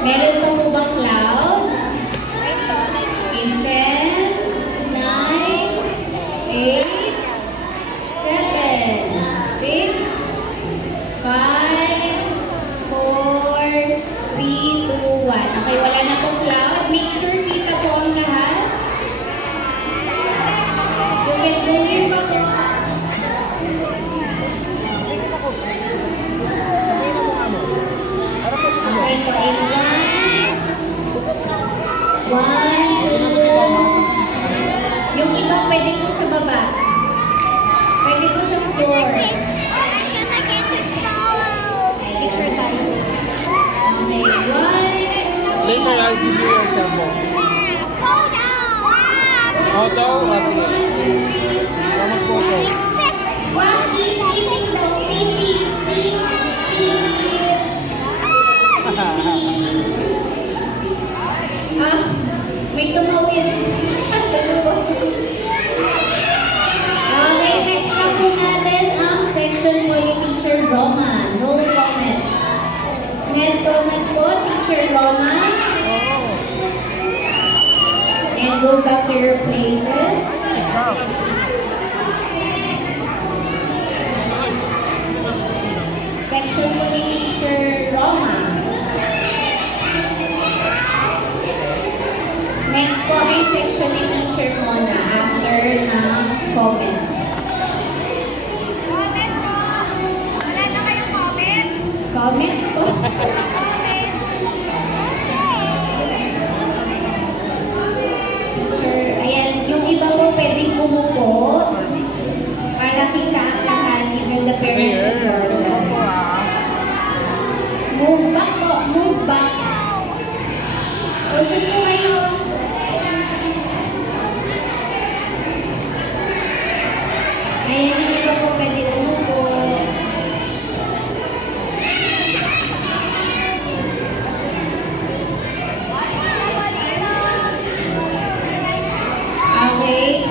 Meron pa po bang cloud? In 10, 9, 8, 7, 6, 5, 4, 3, 2, 1. Okay, wala na pong cloud. Make sure kita po ang lahat. You can do it pa po. Okay po, in 1, 2, yung iba pwede po sa baba. Pwede po sa floor. Picture tayo. Okay, 1, 2, Later, I'll give you your cellphone. Photo? Sige. Tama photo. sleeping daw. Sleeping. May tumawid. Okay, next na po natin ang section for ni Teacher Roma. No comment. Net comment po, Teacher Roma. And go back to your places. Section po ni Teacher Roma. Next po ay section ni Teacher Mona after ng comment. Comment po. Teacher, ayan, yung iba po pwedeng umupo para kita ang lahat, even the parents support. Move back po, move back. Usap po kayo. Ayan, yung iba po pwede umupo. Okay,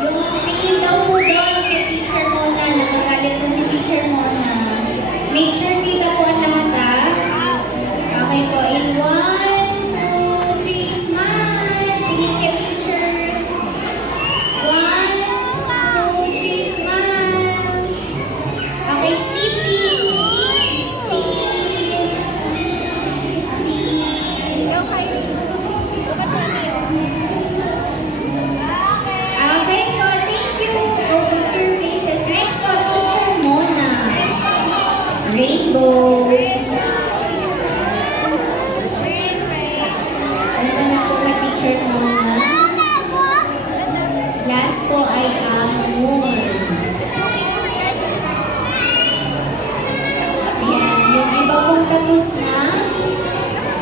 yung tingin daw po doon kay Teacher Mona, nagagalit po si Teacher Mona. Make sure kita po ang lahat ha. Okay po, in 1, 2, 3, smile. Tingin kay teachers. 1, 2, 3, smile. Okay, sleeping. Okay po, thank you. Go back to your places. Next po, Teacher Mona. Rainbow. Ito na po na Teacher Mona. Last po ay ang moon. Ayan, yung iba pong tapos na,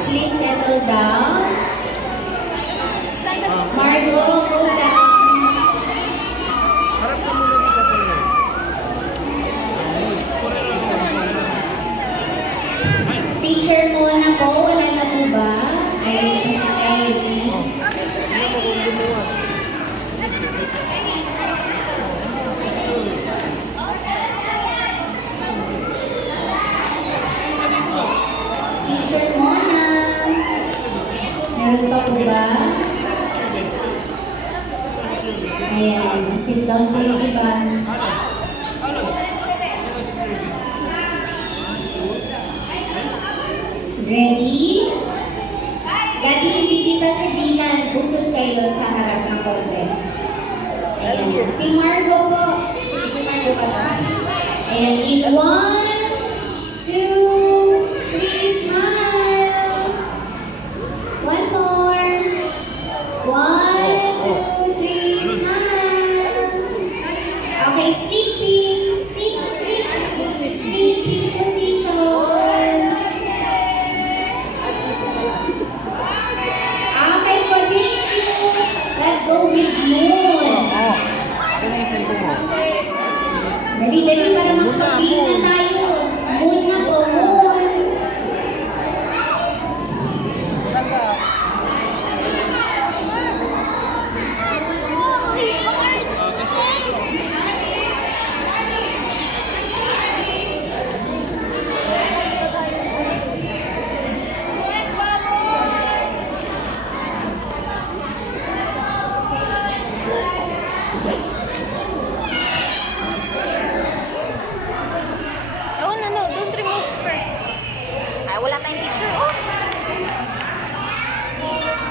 please settle down. Margo, go down. Harap ka muna dito po. Teacher Mona po, wala na po ba? Ayun po si Kylie. Teacher Mona. Meron pa po ba? Ayan, sit down po yung iba. Ready? Daddy, hindi kita si Dylan. Usod kayo sa harap ng konti. Ayan. Si Margo po. Si Margo pa lang. Ayan, in 1,